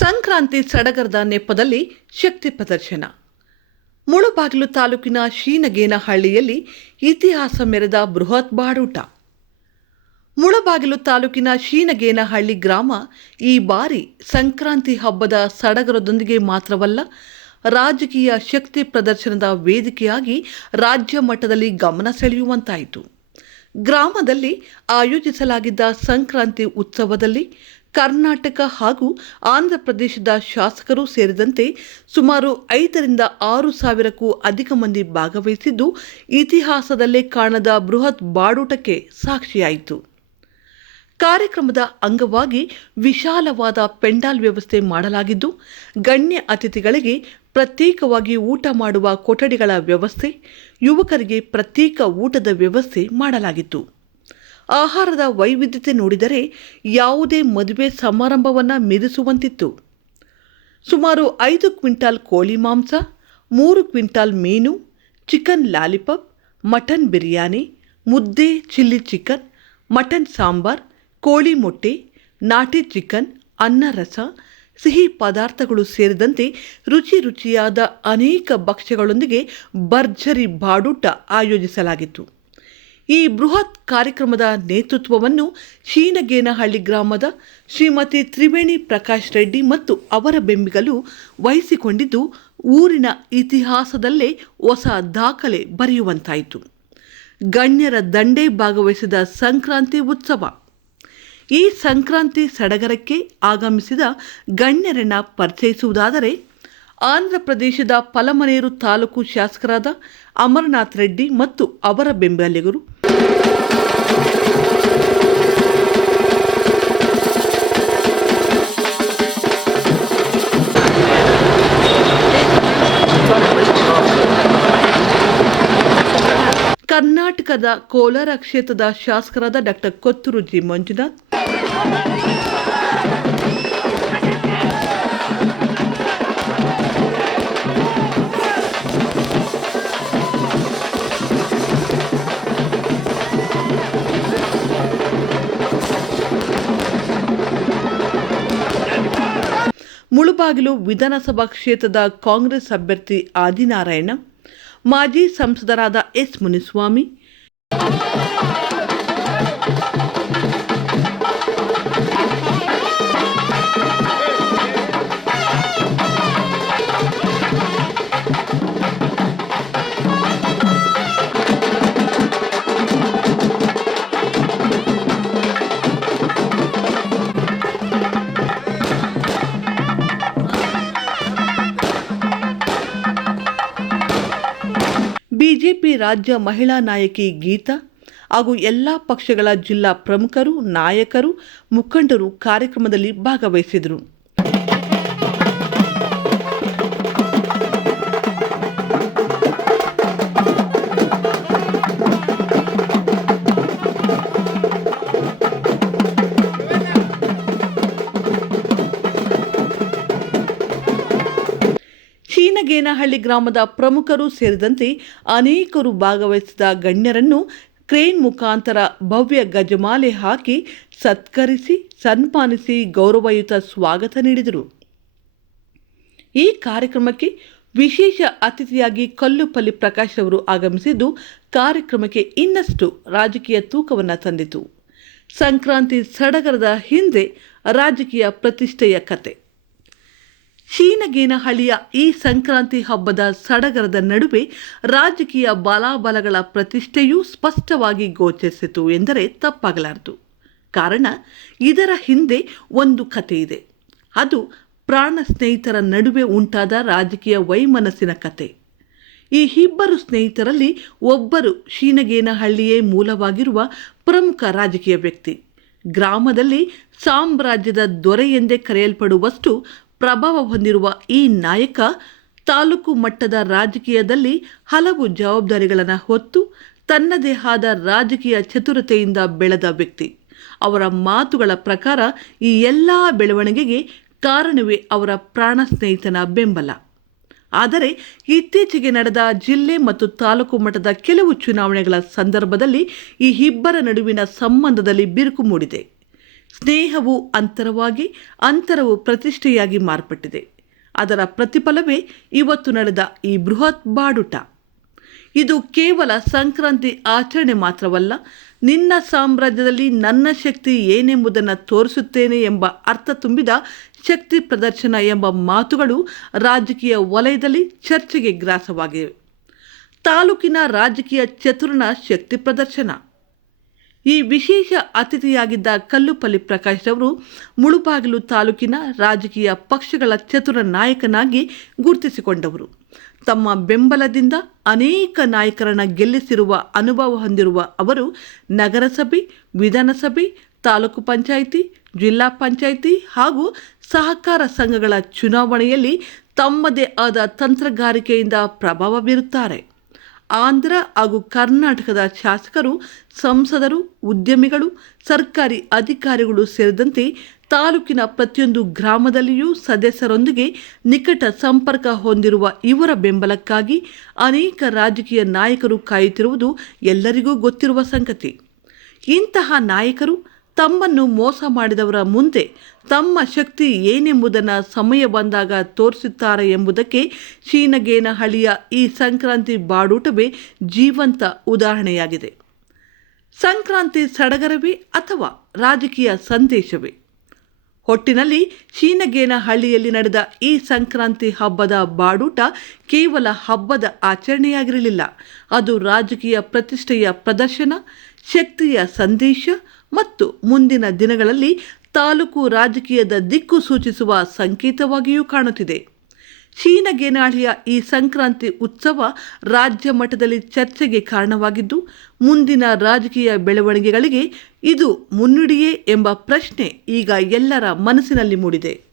ಸಂಕ್ರಾಂತಿ ಸಡಗರದ ನೆಪದಲ್ಲಿ ಶಕ್ತಿ ಪ್ರದರ್ಶನ. ಮುಳಬಾಗಿಲು ತಾಲೂಕಿನ ಶೀನಗೇನಹಳ್ಳಿಯಲ್ಲಿ ಇತಿಹಾಸ ಮೆರೆದ ಬೃಹತ್ ಬಾಡೂಟ. ಮುಳಬಾಗಿಲು ತಾಲೂಕಿನ ಶೀನಗೇನಹಳ್ಳಿ ಗ್ರಾಮ ಈ ಬಾರಿ ಸಂಕ್ರಾಂತಿ ಹಬ್ಬದ ಸಡಗರದೊಂದಿಗೆ ಮಾತ್ರವಲ್ಲ, ರಾಜಕೀಯ ಶಕ್ತಿ ಪ್ರದರ್ಶನದ ವೇದಿಕೆಯಾಗಿ ರಾಜ್ಯ ಮಟ್ಟದಲ್ಲಿ ಗಮನ ಸೆಳೆಯುವಂತಾಯಿತು. ಗ್ರಾಮದಲ್ಲಿ ಆಯೋಜಿಸಲಾಗಿದ್ದ ಸಂಕ್ರಾಂತಿ ಉತ್ಸವದಲ್ಲಿ ಕರ್ನಾಟಕ ಹಾಗೂ ಆಂಧ್ರ ಪ್ರದೇಶದ ಶಾಸಕರು ಸೇರಿದಂತೆ ಸುಮಾರು 5ರಿಂದ 6 ಸಾವಿರಕ್ಕೂ ಅಧಿಕ ಮಂದಿ ಭಾಗವಹಿಸಿದ್ದು, ಇತಿಹಾಸದಲ್ಲೇ ಕಾಣದ ಬೃಹತ್ ಬಾಡೂಟಕ್ಕೆ ಸಾಕ್ಷಿಯಾಯಿತು. ಕಾರ್ಯಕ್ರಮದ ಅಂಗವಾಗಿ ವಿಶಾಲವಾದ ಪೆಂಡಾಲ್ ವ್ಯವಸ್ಥೆ ಮಾಡಲಾಗಿದ್ದು, ಗಣ್ಯ ಅತಿಥಿಗಳಿಗೆ ಪ್ರತ್ಯೇಕವಾಗಿ ಊಟ ಮಾಡುವ ಕೊಠಡಿಗಳ ವ್ಯವಸ್ಥೆ, ಯುವಕರಿಗೆ ಪ್ರತ್ಯೇಕ ಊಟದ ವ್ಯವಸ್ಥೆ ಮಾಡಲಾಗಿತ್ತು. ಆಹಾರದ ವೈವಿಧ್ಯತೆ ನೋಡಿದರೆ ಯಾವುದೇ ಮದುವೆ ಸಮಾರಂಭವನ್ನು ಮೀರಿಸುವಂತಿತ್ತು. ಸುಮಾರು 5 ಕ್ವಿಂಟಾಲ್ ಕೋಳಿ ಮಾಂಸ, 3 ಕ್ವಿಂಟಾಲ್ ಮೀನು, ಚಿಕನ್ ಲಾಲಿಪಾಪ್, ಮಟನ್ ಬಿರಿಯಾನಿ, ಮುದ್ದೆ, ಚಿಲ್ಲಿ ಚಿಕನ್, ಮಟನ್ ಸಾಂಬಾರ್, ಕೋಳಿ ಮೊಟ್ಟೆ, ನಾಟಿ ಚಿಕನ್, ಅನ್ನ ರಸ, ಸಿಹಿ ಪದಾರ್ಥಗಳು ಸೇರಿದಂತೆ ರುಚಿಯಾದ ಅನೇಕ ಭಕ್ಷ್ಯಗಳೊಂದಿಗೆ ಭರ್ಜರಿ ಬಾಡೂಟ ಆಯೋಜಿಸಲಾಗಿತ್ತು. ಈ ಬೃಹತ್ ಕಾರ್ಯಕ್ರಮದ ನೇತೃತ್ವವನ್ನು ಶೀನಗೇನಹಳ್ಳಿ ಗ್ರಾಮದ ಶ್ರೀಮತಿ ತ್ರಿವೇಣಿ ಪ್ರಕಾಶ್ ರೆಡ್ಡಿ ಮತ್ತು ಅವರ ಬೆಂಬಲಿಗರು ವಹಿಸಿಕೊಂಡಿದ್ದು, ಊರಿನ ಇತಿಹಾಸದಲ್ಲೇ ಹೊಸ ದಾಖಲೆ ಬರೆಯುವಂತಾಯಿತು. ಗಣ್ಯರ ದಂಡೇ ಭಾಗವಹಿಸಿದ ಸಂಕ್ರಾಂತಿ ಉತ್ಸವ. ಈ ಸಂಕ್ರಾಂತಿ ಸಡಗರಕ್ಕೆ ಆಗಮಿಸಿದ ಗಣ್ಯರನ್ನು ಪರಿಚಯಿಸುವುದಾದರೆ, ಆಂಧ್ರ ಪ್ರದೇಶದ ಪಲಮನೇರು ತಾಲೂಕು ಶಾಸಕರಾದ ಅಮರನಾಥ್ ರೆಡ್ಡಿ ಮತ್ತು ಅವರ ಬೆಂಬಲಿಗರು, ಕರ್ನಾಟಕದ ಕೋಲಾರ ಕ್ಷೇತ್ರದ ಶಾಸಕರಾದ ಡಾಕ್ಟರ್ ಕೊತ್ತೂರು ಜಿ ಮಂಜುನಾಥ್, ಮುಳಬಾಗಿಲು ವಿಧಾನಸಭಾ ಕ್ಷೇತ್ರದ ಕಾಂಗ್ರೆಸ್ ಅಭ್ಯರ್ಥಿ ಆದಿನಾರಾಯಣ, ಮಾಜಿ ಸಂಸದರಾದ ಎಸ್ ಮುನಿಸ್ವಾಮಿ, ಬಿಜೆಪಿ ರಾಜ್ಯ ಮಹಿಳಾ ನಾಯಕಿ ಗೀತಾ ಹಾಗೂ ಎಲ್ಲ ಪಕ್ಷಗಳ ಜಿಲ್ಲಾ ಪ್ರಮುಖರು, ನಾಯಕರು, ಮುಖಂಡರು ಕಾರ್ಯಕ್ರಮದಲ್ಲಿ ಭಾಗವಹಿಸಿದರು. ಶೀನಗೇನಹಳ್ಳಿ ಗ್ರಾಮದ ಪ್ರಮುಖರು ಸೇರಿದಂತೆ ಅನೇಕರು ಭಾಗವಹಿಸಿದ ಗಣ್ಯರನ್ನು ಕ್ರೇನ್ ಮುಖಾಂತರ ಭವ್ಯ ಗಜಮಾಲೆ ಹಾಕಿ ಸತ್ಕರಿಸಿ ಸನ್ಮಾನಿಸಿ ಗೌರವಯುತ ಸ್ವಾಗತ ನೀಡಿದರು. ಈ ಕಾರ್ಯಕ್ರಮಕ್ಕೆ ವಿಶೇಷ ಅತಿಥಿಯಾಗಿ ಕಲ್ಲುಪಲ್ಲಿ ಪ್ರಕಾಶ್ ಅವರು ಆಗಮಿಸಿದ್ದು, ಕಾರ್ಯಕ್ರಮಕ್ಕೆ ಇನ್ನಷ್ಟು ರಾಜಕೀಯ ತೂಕವನ್ನು ತಂದಿತು. ಸಂಕ್ರಾಂತಿ ಸಡಗರದ ಹಿಂದೆ ರಾಜಕೀಯ ಪ್ರತಿಷ್ಠೆಯ ಕತೆ. ಶೀನಗೇನಹಳ್ಳಿಯ ಈ ಸಂಕ್ರಾಂತಿ ಹಬ್ಬದ ಸಡಗರದ ನಡುವೆ ರಾಜಕೀಯ ಬಲಾಬಲಗಳ ಪ್ರತಿಷ್ಠೆಯೂ ಸ್ಪಷ್ಟವಾಗಿ ಗೋಚರಿಸಿತು ಎಂದರೆ ತಪ್ಪಾಗಲಾರದು. ಕಾರಣ, ಇದರ ಹಿಂದೆ ಒಂದು ಕತೆ ಇದೆ. ಅದು ಪ್ರಾಣ ಸ್ನೇಹಿತರ ನಡುವೆ ಉಂಟಾದ ರಾಜಕೀಯ ವೈಮನಸ್ಸಿನ ಕತೆ. ಈ ಇಬ್ಬರು ಸ್ನೇಹಿತರಲ್ಲಿ ಒಬ್ಬರು ಶೀನಗೇನಹಳ್ಳಿಯೇ ಮೂಲವಾಗಿರುವ ಪ್ರಮುಖ ರಾಜಕೀಯ ವ್ಯಕ್ತಿ. ಗ್ರಾಮದಲ್ಲಿ ಸಾಮ್ರಾಜ್ಯದ ದೊರೆ ಎಂದೇ ಕರೆಯಲ್ಪಡುವಷ್ಟು ಪ್ರಭಾವ ಹೊಂದಿರುವ ಈ ನಾಯಕ ತಾಲೂಕು ಮಟ್ಟದ ರಾಜಕೀಯದಲ್ಲಿ ಹಲವು ಜವಾಬ್ದಾರಿಗಳನ್ನು ಹೊತ್ತು ತನ್ನದೇ ಆದ ರಾಜಕೀಯ ಚತುರತೆಯಿಂದ ಬೆಳೆದ ವ್ಯಕ್ತಿ. ಅವರ ಮಾತುಗಳ ಪ್ರಕಾರ ಈ ಎಲ್ಲ ಬೆಳವಣಿಗೆಗೆ ಕಾರಣವೇ ಅವರ ಪ್ರಾಣ ಸ್ನೇಹಿತನ ಬೆಂಬಲ. ಆದರೆ ಇತ್ತೀಚೆಗೆ ನಡೆದ ಜಿಲ್ಲೆ ಮತ್ತು ತಾಲೂಕು ಮಟ್ಟದ ಕೆಲವು ಚುನಾವಣೆಗಳ ಸಂದರ್ಭದಲ್ಲಿ ಈ ಇಬ್ಬರ ನಡುವಿನ ಸಂಬಂಧದಲ್ಲಿ ಬಿರುಕು ಮೂಡಿದೆ. ಸ್ನೇಹವು ಅಂತರವಾಗಿ, ಅಂತರವು ಪ್ರತಿಷ್ಠೆಯಾಗಿ ಮಾರ್ಪಟ್ಟಿದೆ. ಅದರ ಪ್ರತಿಫಲವೇ ಇವತ್ತು ನಡೆದ ಈ ಬೃಹತ್ ಬಾಡುಟ. ಇದು ಕೇವಲ ಸಂಕ್ರಾಂತಿ ಆಚರಣೆ ಮಾತ್ರವಲ್ಲ, ನಿನ್ನ ಸಾಮ್ರಾಜ್ಯದಲ್ಲಿ ನನ್ನ ಶಕ್ತಿ ಏನೆಂಬುದನ್ನು ತೋರಿಸುತ್ತೇನೆ ಎಂಬ ಅರ್ಥ ತುಂಬಿದ ಶಕ್ತಿ ಪ್ರದರ್ಶನ ಎಂಬ ಮಾತುಗಳು ರಾಜಕೀಯ ವಲಯದಲ್ಲಿ ಚರ್ಚೆಗೆ ಗ್ರಾಸವಾಗಿವೆ. ತಾಲೂಕಿನ ರಾಜಕೀಯ ಚತುರನ ಶಕ್ತಿ ಪ್ರದರ್ಶನ. ಈ ವಿಶೇಷ ಅತಿಥಿಯಾಗಿದ್ದ ಕಲ್ಲುಪಲ್ಲಿ ಪ್ರಕಾಶ್ ಅವರು ಮುಳುಬಾಗಿಲು ತಾಲೂಕಿನ ರಾಜಕೀಯ ಪಕ್ಷಗಳ ಚತುರ ನಾಯಕನಾಗಿ ಗುರುತಿಸಿಕೊಂಡವರು. ತಮ್ಮ ಬೆಂಬಲದಿಂದ ಅನೇಕ ನಾಯಕರನ್ನು ಗೆಲ್ಲಿಸಿರುವ ಅನುಭವ ಹೊಂದಿರುವ ಅವರು ನಗರಸಭೆ, ವಿಧಾನಸಭೆ, ತಾಲೂಕು ಪಂಚಾಯಿತಿ, ಜಿಲ್ಲಾ ಪಂಚಾಯಿತಿ ಹಾಗೂ ಸಹಕಾರ ಸಂಘಗಳ ಚುನಾವಣೆಯಲ್ಲಿ ತಮ್ಮದೇ ಆದ ತಂತ್ರಗಾರಿಕೆಯಿಂದ ಪ್ರಭಾವ ಬೀರುತ್ತಾರೆ. ಆಂಧ್ರ ಹಾಗೂ ಕರ್ನಾಟಕದ ಶಾಸಕರು, ಸಂಸದರು, ಉದ್ಯಮಿಗಳು, ಸರ್ಕಾರಿ ಅಧಿಕಾರಿಗಳು ಸೇರಿದಂತೆ ತಾಲೂಕಿನ ಪ್ರತಿಯೊಂದು ಗ್ರಾಮದಲ್ಲಿಯೂ ಸದಸ್ಯರೊಂದಿಗೆ ನಿಕಟ ಸಂಪರ್ಕ ಹೊಂದಿರುವ ಇವರ ಬೆಂಬಲಕ್ಕಾಗಿ ಅನೇಕ ರಾಜಕೀಯ ನಾಯಕರು ಕಾಯುತ್ತಿರುವುದು ಎಲ್ಲರಿಗೂ ಗೊತ್ತಿರುವ ಸಂಗತಿ. ಇಂತಹ ನಾಯಕರು ತಮ್ಮನ್ನು ಮೋಸ ಮಾಡಿದವರ ಮುಂದೆ ತಮ್ಮ ಶಕ್ತಿ ಏನೆಂಬುದನ್ನು ಸಮಯ ಬಂದಾಗ ತೋರಿಸುತ್ತಾರೆ ಎಂಬುದಕ್ಕೆ ಶೀನಗೇನಹಳ್ಳಿಯ ಈ ಸಂಕ್ರಾಂತಿ ಬಾಡೂಟವೇ ಜೀವಂತ ಉದಾಹರಣೆಯಾಗಿದೆ. ಸಂಕ್ರಾಂತಿ ಸಡಗರವೇ ಅಥವಾ ರಾಜಕೀಯ ಸಂದೇಶವೇ? ಒಟ್ಟಿನಲ್ಲಿ ಶೀನಗೇನಹಳ್ಳಿಯಲ್ಲಿ ನಡೆದ ಈ ಸಂಕ್ರಾಂತಿ ಹಬ್ಬದ ಬಾಡೂಟ ಕೇವಲ ಹಬ್ಬದ ಆಚರಣೆಯಾಗಿರಲಿಲ್ಲ. ಅದು ರಾಜಕೀಯ ಪ್ರತಿಷ್ಠೆಯ ಪ್ರದರ್ಶನ, ಶಕ್ತಿಯ ಸಂದೇಶ ಮತ್ತು ಮುಂದಿನ ದಿನಗಳಲ್ಲಿ ತಾಲೂಕು ರಾಜಕೀಯದ ದಿಕ್ಕು ಸೂಚಿಸುವ ಸಂಕೇತವಾಗಿಯೂ ಕಾಣುತ್ತಿದೆ. ಶೀನಗೇನಹಳ್ಳಿಯ ಈ ಸಂಕ್ರಾಂತಿ ಉತ್ಸವ ರಾಜ್ಯ ಮಟ್ಟದಲ್ಲಿ ಚರ್ಚೆಗೆ ಕಾರಣವಾಗಿದ್ದು, ಮುಂದಿನ ರಾಜಕೀಯ ಬೆಳವಣಿಗೆಗಳಿಗೆ ಇದು ಮುನ್ನುಡಿಯೇ ಎಂಬ ಪ್ರಶ್ನೆ ಈಗ ಎಲ್ಲರ ಮನಸ್ಸಿನಲ್ಲಿ ಮೂಡಿದೆ.